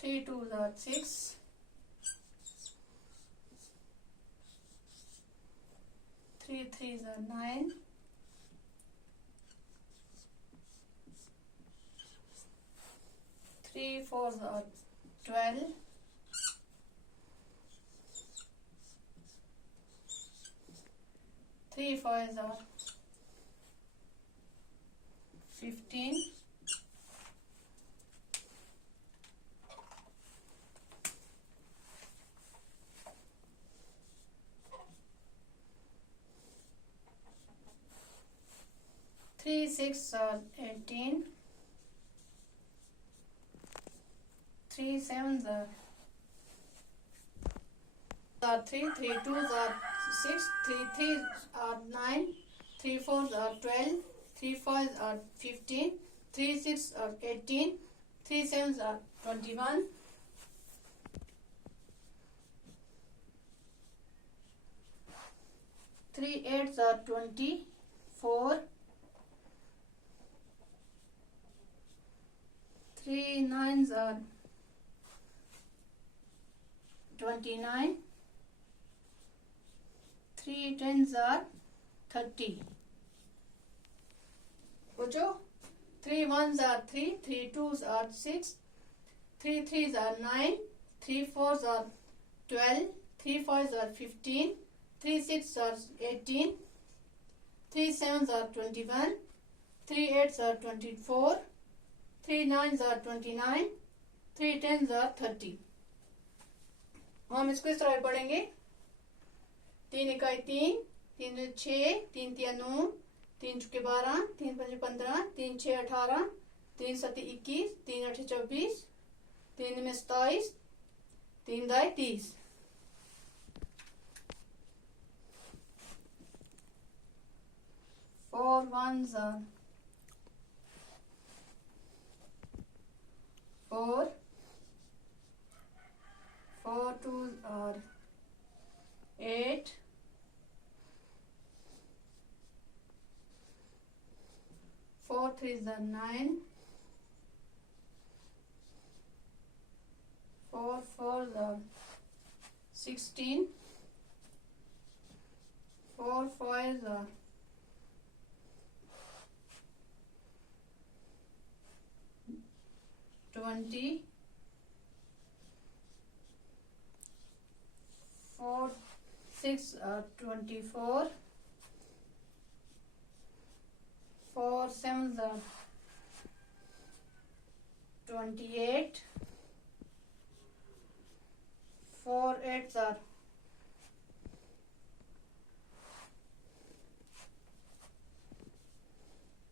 3 2s are 6. 3 3s are 9. 3 4s are 12. 3 5s are 15. 3 6 are 18. 3 7s are 3. 3 2s are 6. 3 3s are 9. 3 4s are 12. 3 5s are 15. 3 6 are 18. 3 7s are 21. 3 8s are 24. 3 9s are 29. 3 10s are 30. Bojo? 3 1s are 3. 3 2s are 6. 3 3s are 9. 3 4s are 12. 3 5s are 15. 3 6s are 18. 3 7s are 21. 3 8s are 24. 3 9s are 29. 3 10s are 30. हम इसको इस तरह पढ़ेंगे। 3 इकाई 3, 3 6, 3 3 9, 3 चुके 12, 3 5 15, 3 6 18, 3 7 21, 3 8 24, 3 9 27, 3 10 30. Four ones are 4. 4 twos are 8. 4 threes are 9. 4 fours are 16. 4 fives are 20. 4 6 are 24. 4 7s are 28. 4 8s are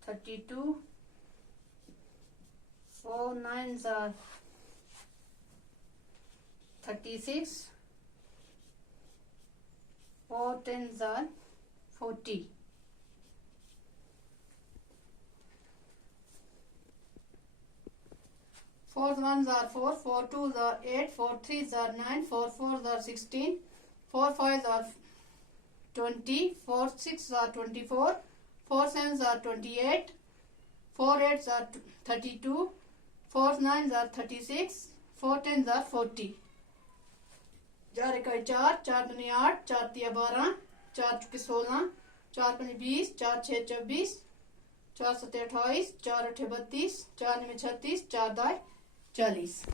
32. 4 9s are 36. 4 10s are 40. Four ones are 4. 4 twos are 8. 4 threes are 9. 4 fours are 16. 4 fives are 20. 4 sixes are 24. 4 sevens are 28. 4 eights are 32. 4 nines are 36. 4 tens are 40. 4 इकाई 4, 4 दूनी 8, 4 तिया 12, 4 चुके 16, 4 पंजे 20, 4 6 24, 4 7 28, 4 8 32, 4 9 36, 4 10 40.